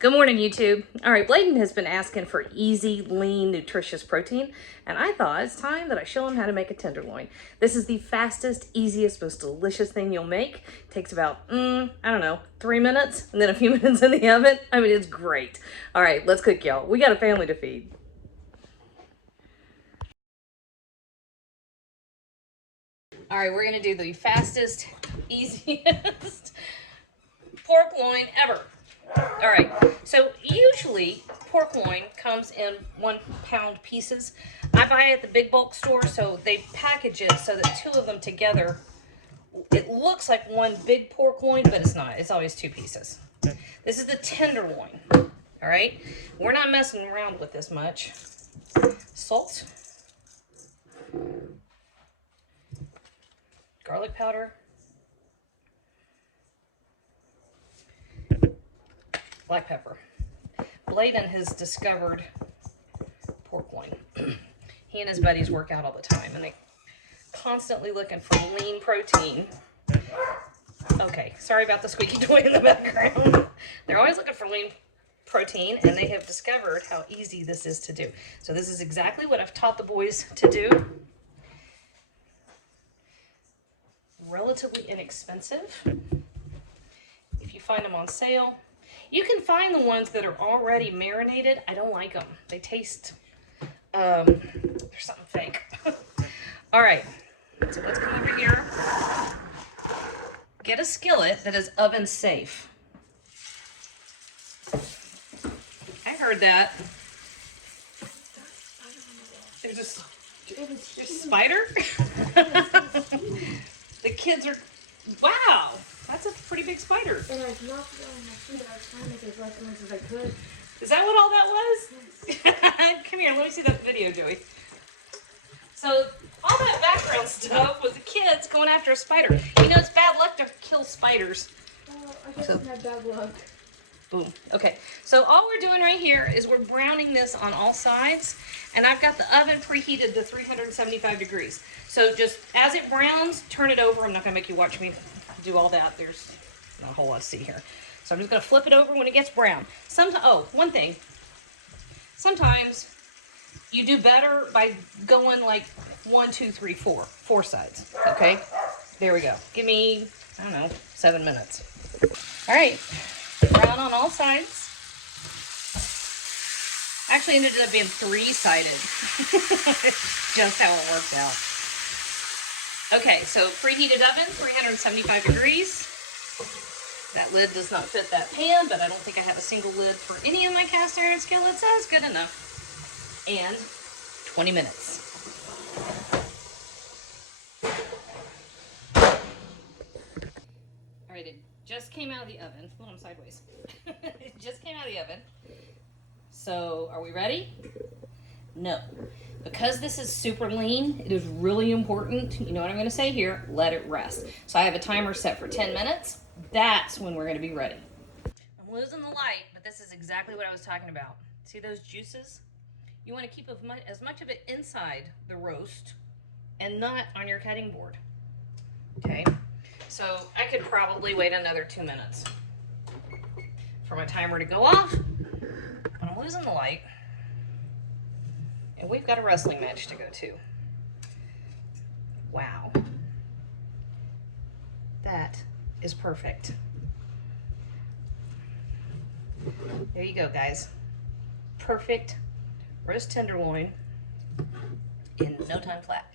Good morning, YouTube. All right, Bladen has been asking for easy, lean, nutritious protein, and I thought it's time that I show him how to make a tenderloin. This is the fastest, easiest, most delicious thing you'll make. It takes about, I don't know, 3 minutes, and then a few minutes in the oven. I mean, it's great. All right, let's cook, y'all. We got a family to feed. All right, we're gonna do the fastest, easiest pork loin ever. All right, so usually pork loin comes in 1 pound pieces. I buy it at the big bulk store, so they package it so that 2 of them together, it looks like 1 big pork loin, but it's not. It's always 2 pieces. This is the tenderloin, all right? We're not messing around with this much. Salt, garlic powder, black pepper. Bladen has discovered pork loin. He and his buddies work out all the time, and they constantly looking for lean protein. Okay, sorry about the squeaky toy in the background. They're always looking for lean protein, and they have discovered how easy this is to do. So this is exactly what I've taught the boys to do. Relatively inexpensive. If you find them on sale, you can find the ones that are already marinated. I don't like them. They taste, there's something fake. All right, so let's come over here. Get a skillet that is oven safe. I heard that. There's a spider? The kids are, wow. That's a pretty big spider. And I knocked it on my feet. I was trying to make as much noise as I could. Is that what all that was? Yes. Come here, let me see that video, Joey. So, all that background stuff was the kids going after a spider. You know, it's bad luck to kill spiders. Well, I guess I had bad luck. Boom. Okay, so all we're doing right here is we're browning this on all sides, and I've got the oven preheated to 375 degrees. So just as it browns, turn it over. I'm not gonna make you watch me do all that. There's not a whole lot to see here. So I'm just gonna flip it over when it gets brown. One thing. Sometimes you do better by going like 1, 2, 3, 4. 4 sides, okay? There we go. Give me, I don't know, 7 minutes. All right, brown on all sides. Actually ended up being 3-sided. Just how it worked out. Okay, so preheated oven, 375 degrees. That lid does not fit that pan, but I don't think I have a single lid for any of my cast iron skillets. That's good enough. And 20 minutes. All right, it just came out of the oven. Hold on, sideways. It just came out of the oven. So, are we ready? No. Because this is super lean, it is really important, you know what I'm going to say here, let it rest. So I have a timer set for 10 minutes. That's when we're going to be ready. I'm losing the light, but this is exactly what I was talking about. See those juices? You want to keep as much of it inside the roast and not on your cutting board. Okay, so I could probably wait another 2 minutes for my timer to go off, but I'm losing the light. And we've got a wrestling match to go to. Wow. That is perfect. There you go, guys. Perfect roast tenderloin in no time flat.